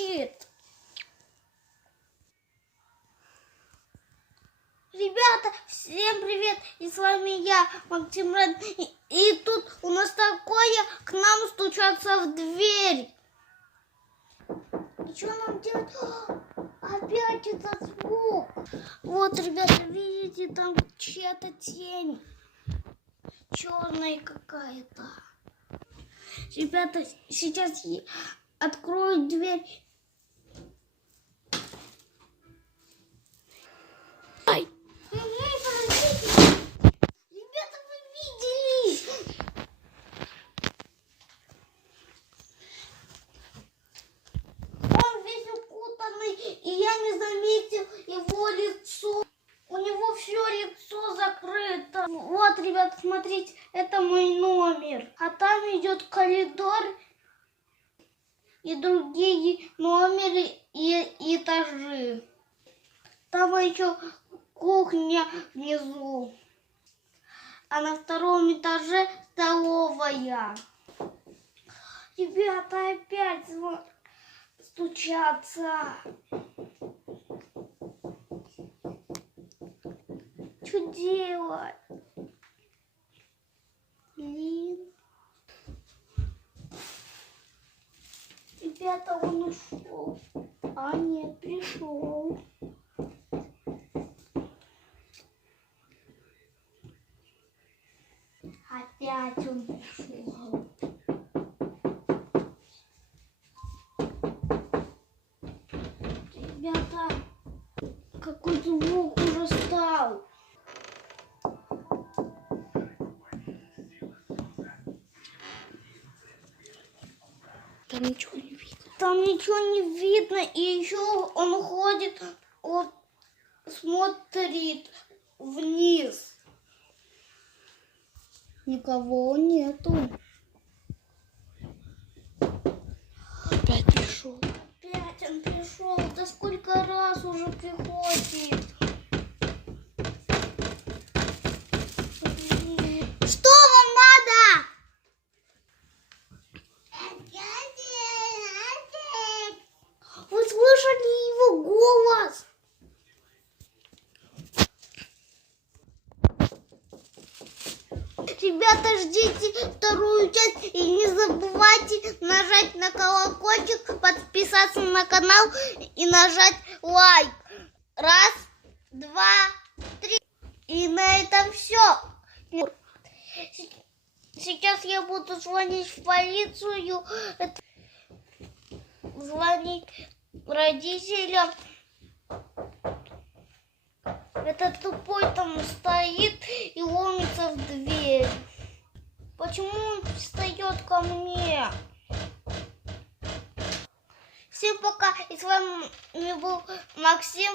стучит. Ребята, всем привет! И с вами я, Максим Рен. И тут у нас такое, к нам стучатся в дверь. И что нам делать? Опять этот звук. Вот, ребята, видите, там чья-то тень. Черная какая-то. Ребята, сейчас я открою дверь. Ай! Ребята, вы видели? Он весь укутанный, и я не заметил его лицо. У него все лицо закрыто. Вот, ребята, смотрите, это мой номер. А там идет коридор и другие номеры и этажи. Там еще кухня внизу. А на втором этаже столовая. Ребята, опять стучатся. Что делать? Блин. Ребята, он ушел. А нет, пришел. Опять он пришел. Ребята, какой звук уже стал. Там ничего не видно. Там ничего не видно. И еще он ходит, вот, смотрит вниз. Никого нету. Опять пришел. Опять он пришел. Да сколько раз уже приходит. Что вам надо? Вы слышали его голос? Ребята, ждите вторую часть и не забывайте нажать на колокольчик, подписаться на канал и нажать лайк. Раз, два, три. И на этом все. Сейчас я буду звонить в полицию, звонить родителям. Этот тупой там стоит и ломится в дверь. Почему он встает ко мне? Всем пока. И с вами был Максим.